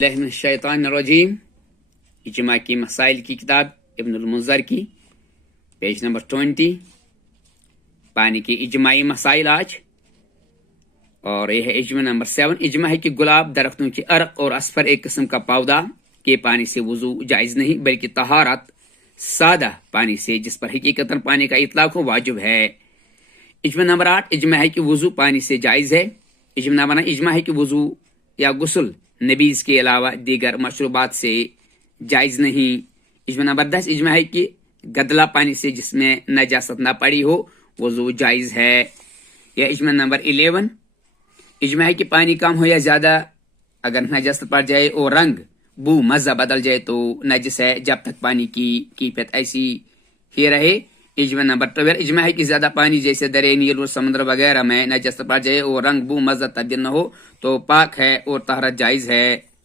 من الشیطان الرجیم اجماع کی مسائل کی کتاب ابن المنذر کی پیج نمبر 20 پانی کے اجماعی مسائل آج، اور یہ ہے اجماع نمبر 7۔ اجماع ہے کہ گلاب درختوں کے عرق اور اصفر ایک قسم کا پودا کے پانی سے وضو جائز نہیں بلکہ طہارت سادہ پانی سے جس پر حقیقتاً پانی کا اطلاق ہو واجب ہے۔ اجماع نمبر 8، اجماع ہے کہ وضو پانی سے جائز ہے۔ اجماع نمبر 9، اجماع ہے کہ وضو یا غسل نبیز کے علاوہ دیگر مشروبات سے جائز نہیں۔ اجماع نمبر 10، اجماع ہے کہ گدلا پانی سے جس میں نجاست نہ پڑی ہو وضو جائز ہے۔ یا اجماع نمبر 11، اجماع ہے کہ پانی کم ہو یا زیادہ اگر نجاست پڑ جائے اور رنگ بو مزہ بدل جائے تو نجس ہے جب تک پانی کی کیفیت ایسی ہی رہے۔ اجماع نمبر 12، اجماع ہے کہ زیادہ پانی جیسے دریا، نیل اور سمندر وغیرہ میں نجاست پڑ جائے اور رنگ بو مزہ تبدیل نہ ہو تو پاک ہے اور طہارت جائز ہے۔